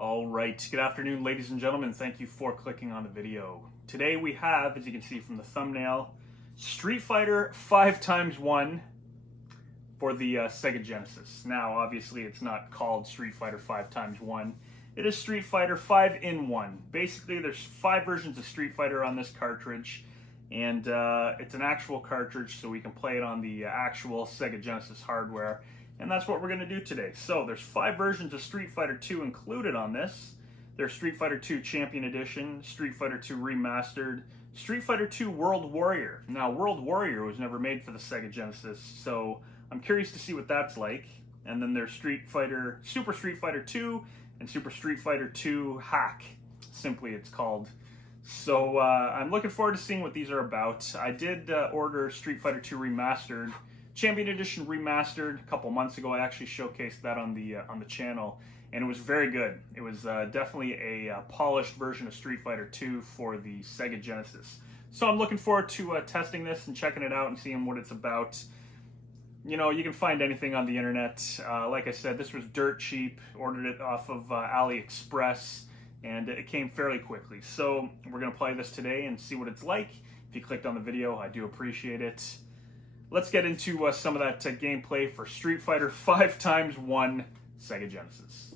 All right, good afternoon, ladies and gentlemen. Thank you for clicking on the video. Today we have, as you can see from the thumbnail, Street Fighter 5x1 for the Sega Genesis. Now, obviously, it's not called Street Fighter 5x1. It is Street Fighter 5-in-1. Basically, there's 5 versions of Street Fighter on this cartridge, and it's an actual cartridge, so we can play it on the actual Sega Genesis hardware. And that's what we're going to do today. So there's 5 versions of Street Fighter 2 included on this. There's Street Fighter 2 Champion Edition, Street Fighter 2 Remastered, Street Fighter 2 World Warrior. Now, World Warrior was never made for the Sega Genesis, so I'm curious to see what that's like. And then there's Super Street Fighter 2 and Super Street Fighter 2 Hack, simply it's called. So I'm looking forward to seeing what these are about. I did order Street Fighter 2 Remastered, Champion Edition Remastered a couple months ago. I actually showcased that on the channel, and it was very good. It was definitely a polished version of Street Fighter 2 for the Sega Genesis. So I'm looking forward to testing this and checking it out and seeing what it's about. You know, you can find anything on the internet. Like I said, this was dirt cheap. Ordered it off of AliExpress, and it came fairly quickly. So we're going to play this today and see what it's like. If you clicked on the video, I do appreciate it. Let's get into some of that gameplay for Street Fighter 5x1 Sega Genesis.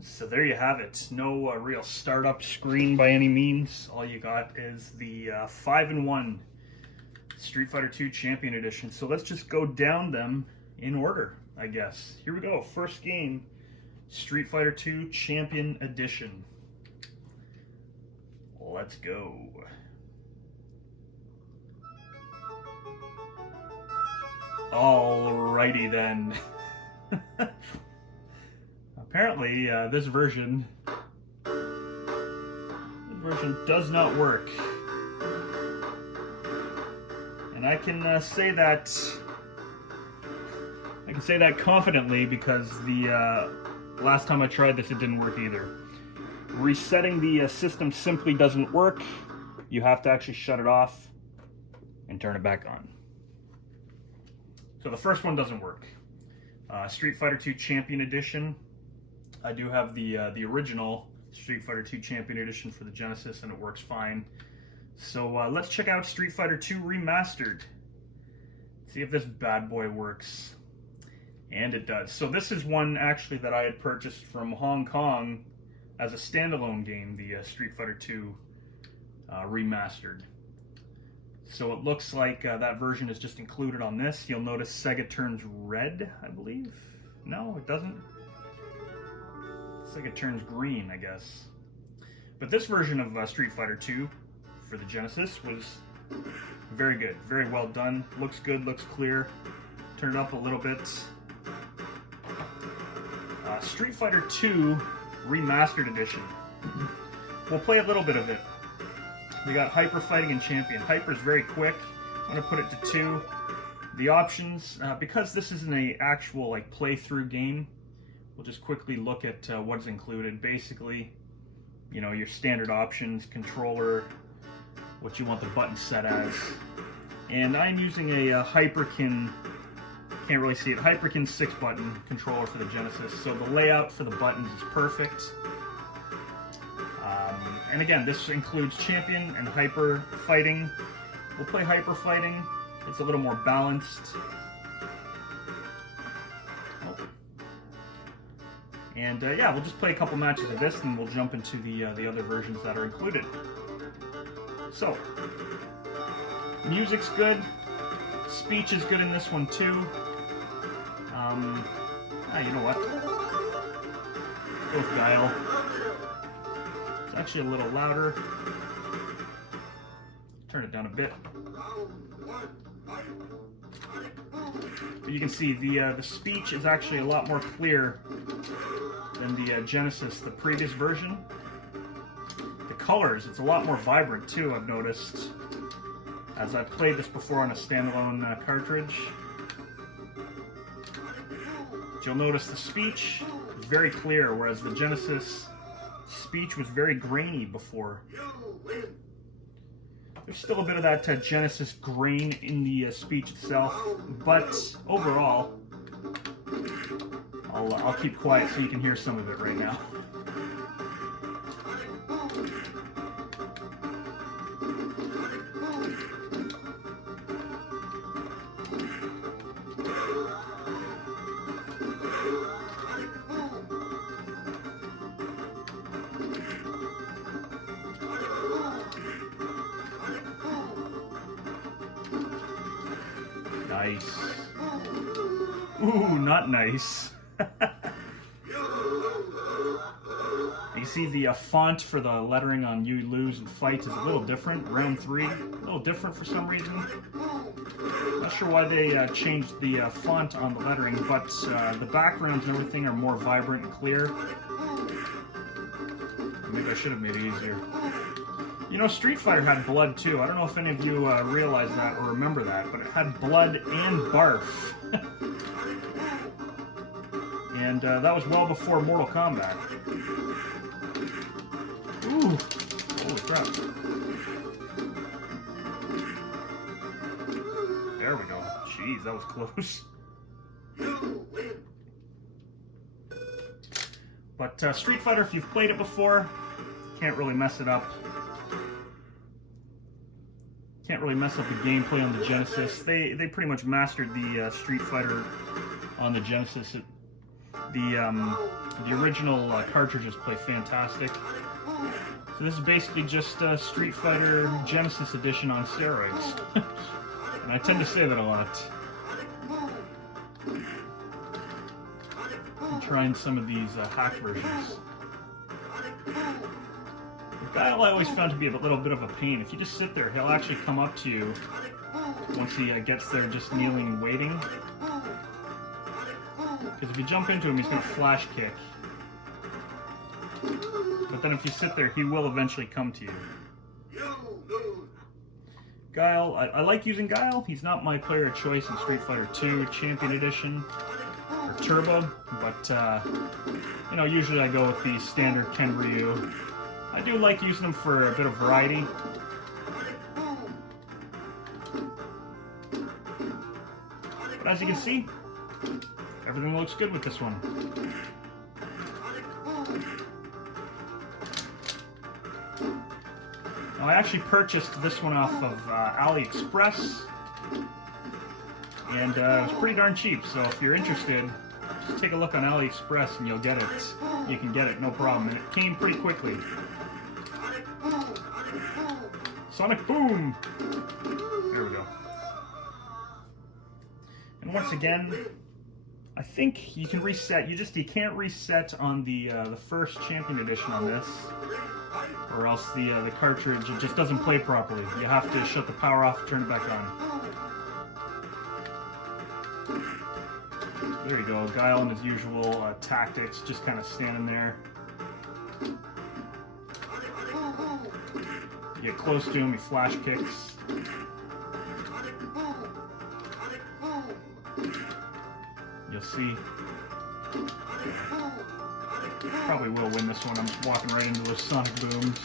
So there you have it. No real startup screen by any means. All you got is the 5-in-1 Street Fighter 2 Champion Edition. So let's just go down them in order, I guess. Here we go. First game. Street Fighter 2 Champion Edition. Let's go. Alrighty then. Apparently, this version does not work, and I can say that confidently because the last time I tried this, it didn't work either. Resetting the system simply doesn't work. You have to actually shut it off and turn it back on. So the first one doesn't work. Street Fighter 2 Champion Edition. I do have the original Street Fighter 2 Champion Edition for the Genesis, and it works fine. So let's check out Street Fighter 2 Remastered. See if this bad boy works. And it does. So this is one actually that I had purchased from Hong Kong as a standalone game, the Street Fighter 2 Remastered. So it looks like that version is just included on this. You'll notice Sega turns red, I believe. No, it doesn't. Sega turns green, I guess. But this version of Street Fighter 2 for the Genesis was very good. Very well done. Looks good, looks clear. Turn it up a little bit. Street Fighter 2 Remastered Edition. We'll play a little bit of it. We got Hyper Fighting and Champion. Hyper is very quick. I'm going to put it to 2. The options, because this isn't an actual playthrough game, we'll just quickly look at what is included. Basically, you know, your standard options, controller, what you want the button set as. And I'm using a Hyperkin, can't really see it, Hyperkin 6-button controller for the Genesis. So the layout for the buttons is perfect. And again, this includes Champion and Hyper Fighting. We'll play Hyper Fighting. It's a little more balanced. And yeah, we'll just play a couple matches of this, and we'll jump into the other versions that are included. So, music's good. Speech is good in this one too. You know what? Go with Guile. It's actually a little louder. Turn it down a bit. But you can see the speech is actually a lot more clear than the Genesis, the previous version. The colors, it's a lot more vibrant too, I've noticed, as I've played this before on a standalone cartridge. But you'll notice the speech is very clear, whereas the Genesis speech was very grainy before. There's still a bit of that Genesis grain in the speech itself, but overall, I'll keep quiet so you can hear some of it right now. Nice. Ooh, not nice. You see the font for the lettering on You Lose and Fight is a little different. Round 3, a little different for some reason. Not sure why they changed the font on the lettering, but the backgrounds and everything are more vibrant and clear. Maybe I should have made it easier. You know, Street Fighter had blood too. I don't know if any of you realize that or remember that, but it had blood and barf. And that was well before Mortal Kombat. Ooh, holy crap. There we go. Jeez, that was close. But Street Fighter, if you've played it before, can't really mess it up. Can't really mess up the gameplay on the Genesis. They pretty much mastered the Street Fighter on the Genesis. The original cartridges play fantastic. So this is basically just Street Fighter Genesis Edition on steroids. And I tend to say that a lot. I'm trying some of these hack versions. Guile I always found to be a little bit of a pain. If you just sit there, he'll actually come up to you once he gets there just kneeling and waiting. Because if you jump into him, he's going to flash kick. But then if you sit there, he will eventually come to you. Guile, I like using Guile. He's not my player of choice in Street Fighter 2 Champion Edition or Turbo, but you know, usually I go with the standard Ken Ryu. I do like using them for a bit of variety. But as you can see, everything looks good with this one. Now, I actually purchased this one off of AliExpress, and it was pretty darn cheap, so if you're interested, just take a look on AliExpress and you'll get it. You can get it, no problem, and it came pretty quickly. Sonic Boom! There we go. And once again, I think you can reset. You can't reset on the first Champion Edition on this, or else the cartridge it just doesn't play properly. You have to shut the power off, turn it back on. There you go. Guile and his usual tactics, just kind of standing there. You get close to him, he flash kicks. You'll see. Probably will win this one. I'm just walking right into those sonic booms.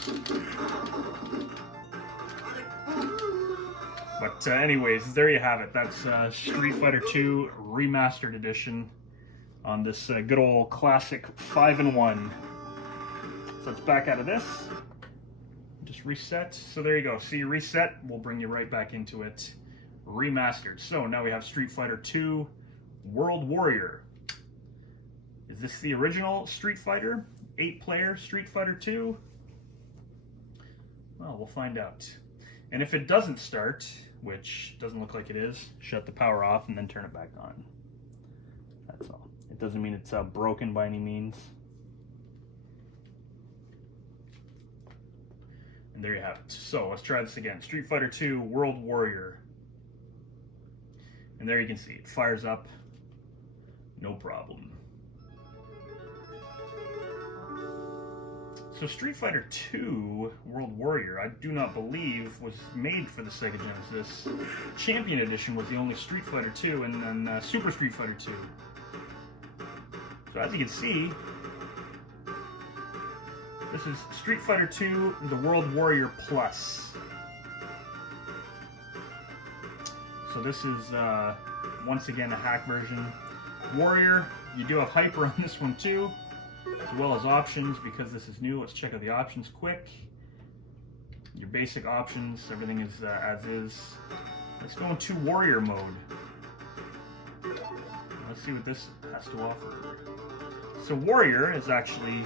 But anyways, there you have it. That's Street Fighter 2 Remastered Edition on this good old classic 5-in-1. So let's back out of this. Just reset. So there you go. See, reset. We'll bring you right back into it. Remastered. So now we have Street Fighter 2 World Warrior. Is this the original Street Fighter? 8-player Street Fighter 2? Well, we'll find out. And if it doesn't start, which doesn't look like it is, shut the power off and then turn it back on. That's all. It doesn't mean it's broken by any means. And there you have it. So let's try this again. Street Fighter 2 World Warrior. And there you can see it fires up. No problem. So Street Fighter 2 World Warrior, I do not believe was made for the Sega Genesis. Champion Edition was the only Street Fighter 2, and then Super Street Fighter 2. So as you can see, this is Street Fighter 2 The World Warrior Plus. So this is, once again, a hack version. Warrior, you do have Hyper on this one too, as well as options because this is new. Let's check out the options quick. Your basic options, everything is as is. Let's go into Warrior mode. Let's see what this has to offer. So Warrior is actually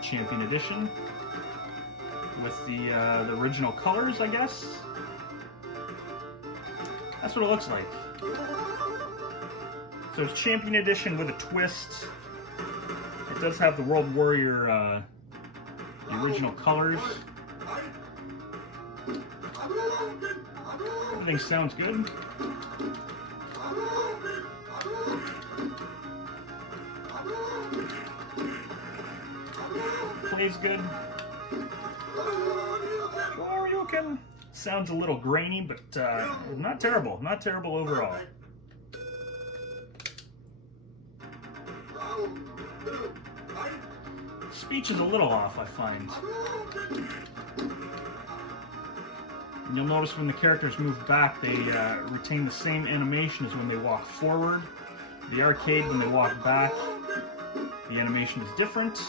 Champion Edition with the original colors, I guess. That's what it looks like. So it's Champion Edition with a twist. It does have the World Warrior, the original colors. Everything sounds good. Plays good. Shoryuken. Sounds a little grainy, but not terrible. Not terrible overall. Speech is a little off, I find. And you'll notice when the characters move back, they retain the same animation as when they walk forward. The arcade, when they walk back, the animation is different.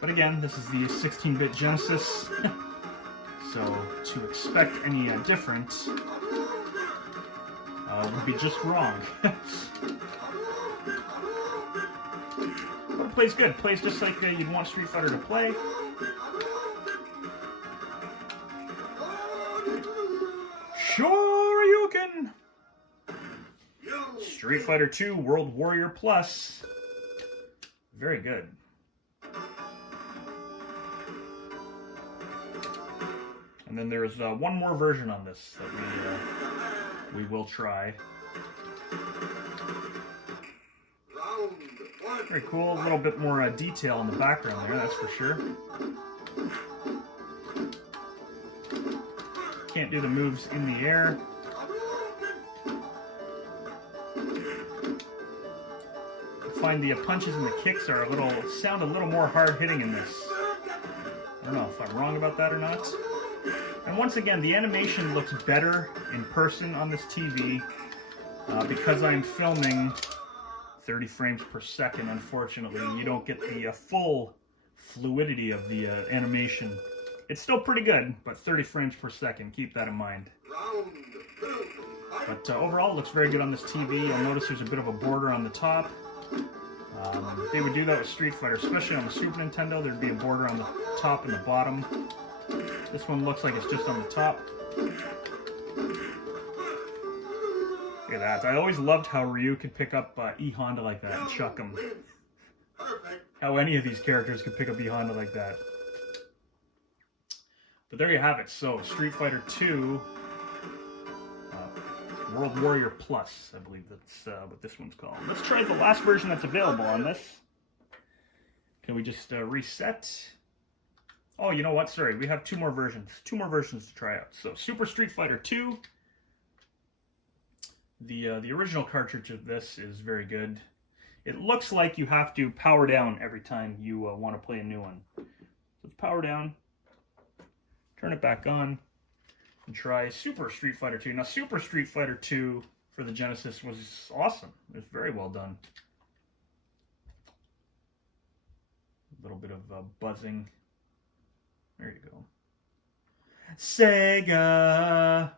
But again, this is the 16-bit Genesis, so to expect any different would be just wrong. But it plays good. It plays just like you'd want Street Fighter to play. Shoryuken! Street Fighter 2 World Warrior Plus. Very good. And then there's one more version on this that we will try. Very cool. A little bit more detail in the background there, that's for sure. Can't do the moves in the air. I find the punches and the kicks are sound a little more hard hitting in this. I don't know if I'm wrong about that or not. And once again, the animation looks better in person on this TV because I'm filming 30 frames per second. Unfortunately, you don't get the full fluidity of the animation. It's still pretty good, but 30 frames per second. Keep that in mind. But overall, it looks very good on this TV. You'll notice there's a bit of a border on the top. They would do that with Street Fighter, especially on the Super Nintendo. There'd be a border on the top and the bottom. This one looks like it's just on the top. Look at that. I always loved how Ryu could pick up E Honda like that and chuck him. How any of these characters could pick up E Honda like that. But there you have it. So, Street Fighter 2 World Warrior Plus, I believe that's what this one's called. Let's try the last version that's available on this. Can we just reset? Oh, you know what? Sorry, we have two more versions. Two more versions to try out. So, Super Street Fighter 2. The original cartridge of this is very good. It looks like you have to power down every time you want to play a new one. So let's power down, turn it back on, and try Super Street Fighter 2. Now, Super Street Fighter 2 for the Genesis was awesome. It was very well done. A little bit of buzzing. There you go. Sega!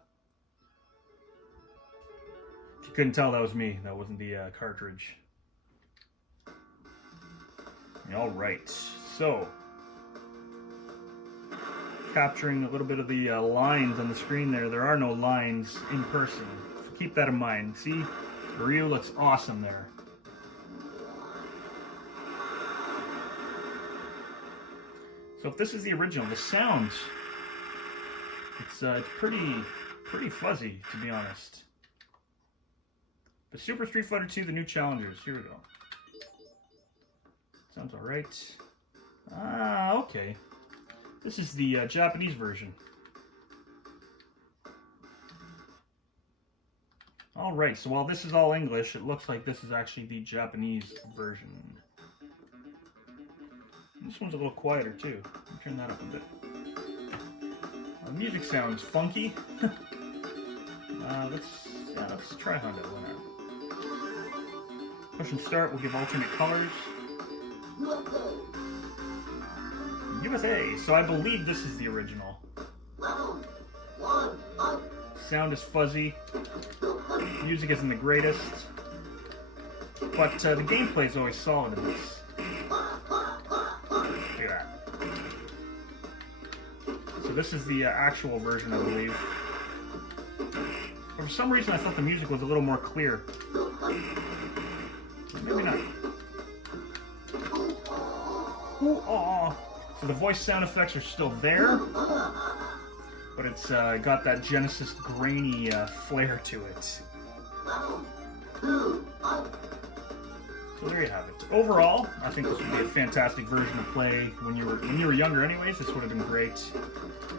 If you couldn't tell, that was me. That wasn't the cartridge. Alright, so capturing a little bit of the lines on the screen there. There are no lines in person. So keep that in mind. See? Ryu looks awesome there. So if this is the original, the sound, it's pretty fuzzy, to be honest. The Super Street Fighter 2, the new challengers. Here we go. Sounds alright. Ah, okay. This is the Japanese version. Alright, so while this is all English, it looks like this is actually the Japanese version. This one's a little quieter too. Let me turn that up a bit. The music sounds funky. Let's try Honda. Why not? Push and start. We'll give alternate colors. USA. So I believe this is the original. Sound is fuzzy. Music isn't the greatest. But the gameplay is always solid in this. Look at that. So this is the actual version, I believe. But for some reason, I thought the music was a little more clear. Maybe not. Ooh, aw. So the voice sound effects are still there, but it's got that Genesis grainy flair to it. So there you have it. Overall, I think this would be a fantastic version to play when you were younger. Anyways, this would have been great.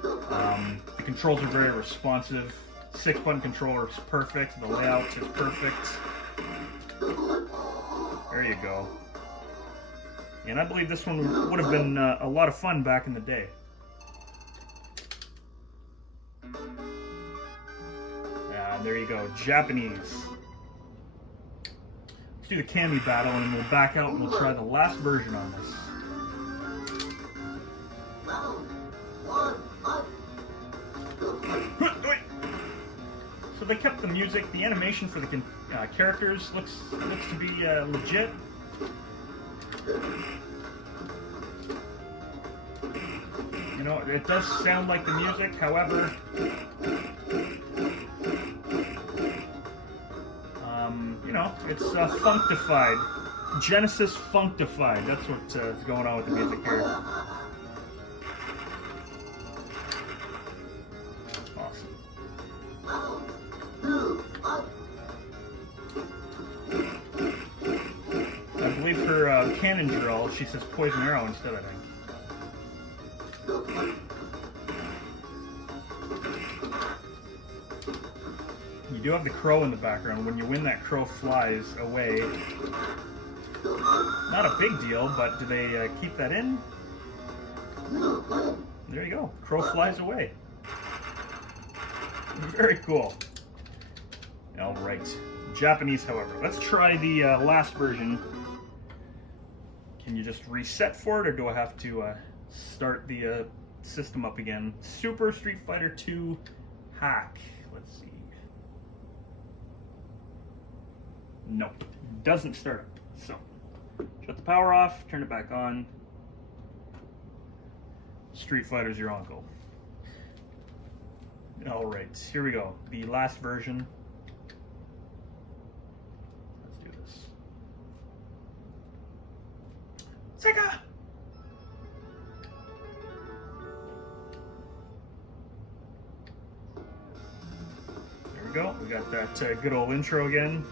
The controls are very responsive. 6-button controller is perfect. The layout is perfect. There you go. And I believe this one would have been a lot of fun back in the day. There you go, Japanese. Let's do the Kami battle and we'll back out and we'll try the last version on this. So they kept the music, the animation for the characters looks to be legit. You know, it does sound like the music, however, you know, it's functified. Genesis functified. That's what's going on with the music here. Awesome. I believe her cannon drill, she says poison arrow instead, I think. You do have the crow in the background. When you win, that crow flies away. Not a big deal, but do they keep that in? There you go. Crow flies away. Very cool. Alright. Japanese, however. Let's try the last version. Can you just reset for it, or do I have to start the system up again? Super Street Fighter 2 hack. Let's see. Nope. Doesn't start up. So, shut the power off, turn it back on. Street Fighter's your uncle. Alright, here we go. The last version. Let's do this. Sega! There we go. We got that good old intro again.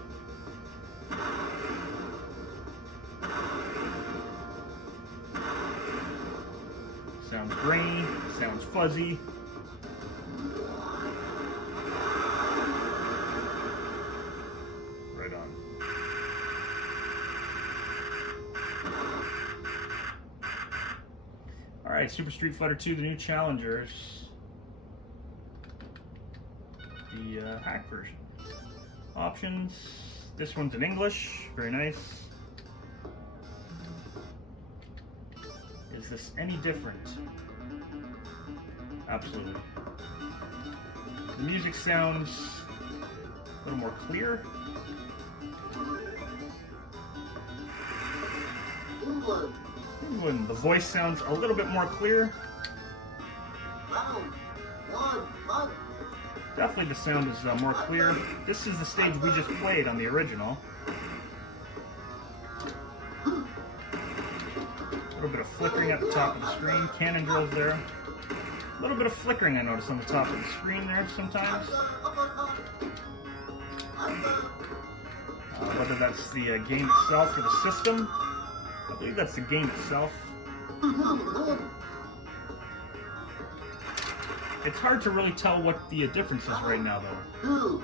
Sounds grainy, sounds fuzzy. Right on. Alright, Super Street Fighter 2, the new challengers. The hack version. Options. This one's in English. Very nice. Is this any different? Absolutely. The music sounds a little more clear. England. The voice sounds a little bit more clear. Definitely the sound is more clear. This is the stage we just played on the original. A little bit of flickering at the top of the screen. Cannon drills there. A little bit of flickering I noticed on the top of the screen there sometimes. Whether that's the game itself or the system. I believe that's the game itself. It's hard to really tell what the difference is right now, though.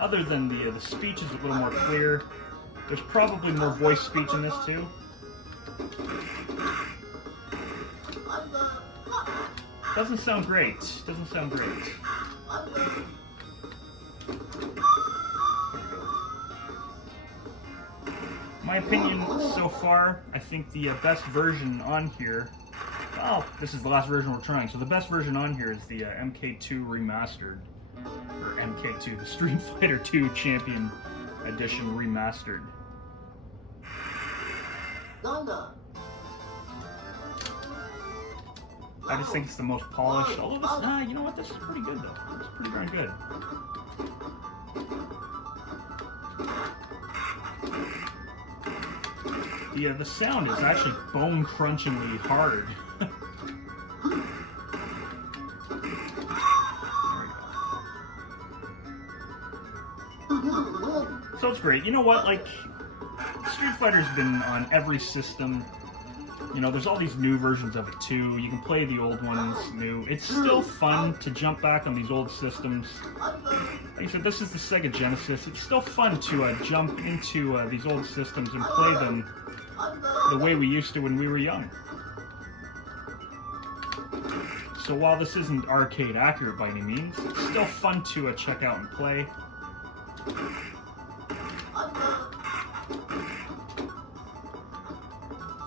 Other than the speech is a little more clear. There's probably more voice speech in this, too. Doesn't sound great. Doesn't sound great. opinion so far, I think the best version on here, well, this is the last version we're trying, so the best version on here is the MK2 Remastered, or MK2, the Street Fighter 2 Champion Edition Remastered. I just think it's the most polished, although this, you know what, this is pretty good though. It's pretty darn good. The sound is actually bone-crunchingly hard. So it's great. You know what, like, Street Fighter's been on every system. You know, there's all these new versions of it too. You can play the old ones new. It's still fun to jump back on these old systems. Like I said, this is the Sega Genesis. It's still fun to jump into these old systems and play them the way we used to when we were young. So while this isn't arcade accurate by any means, it's still fun to check out and play.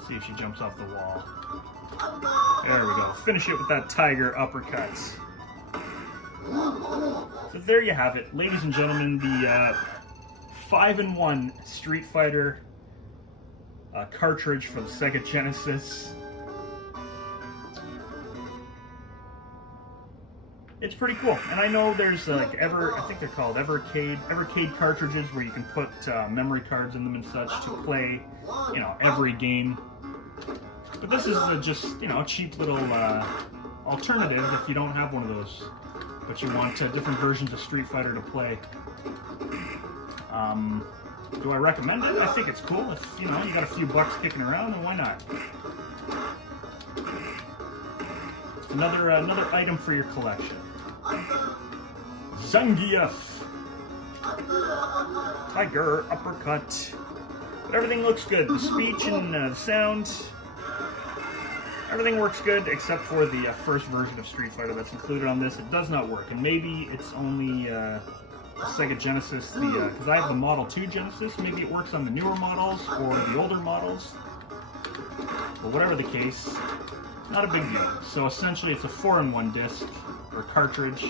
See if she jumps off the wall. There we go. Finish it with that tiger uppercut. So there you have it, ladies and gentlemen, the 5-in-1 Street Fighter cartridge for the Sega Genesis. It's pretty cool, and I know there's like I think they're called Evercade cartridges where you can put memory cards in them and such to play, you know, every game. But this is just, you know, a cheap little alternative if you don't have one of those, but you want different versions of Street Fighter to play. Do I recommend it? I think it's cool. If, you know, you got a few bucks kicking around, then why not? Another item for your collection. Zangief! Tiger uppercut. But everything looks good. The speech and the sound, everything works good except for the first version of Street Fighter that's included on this. It does not work, and maybe it's only Sega Genesis, because I have the Model 2 Genesis. Maybe it works on the newer models or the older models. But whatever the case, not a big deal. So essentially, it's a 4-in-1 disc or cartridge,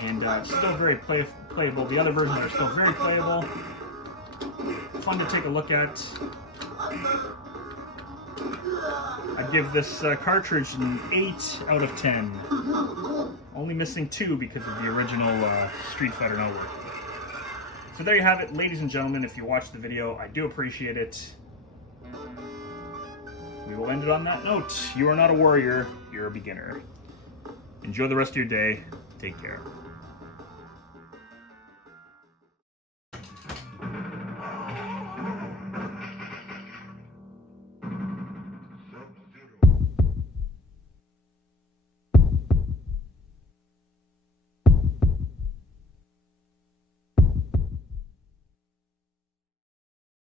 and it's still very playable. The other versions are still very playable. Fun to take a look at. I'd give this cartridge an 8 out of 10. Only missing 2 because of the original Street Fighter no work. So there you have it, ladies and gentlemen. If you watched the video, I do appreciate it. We will end it on that note. You are not a warrior, you're a beginner. Enjoy the rest of your day. Take care.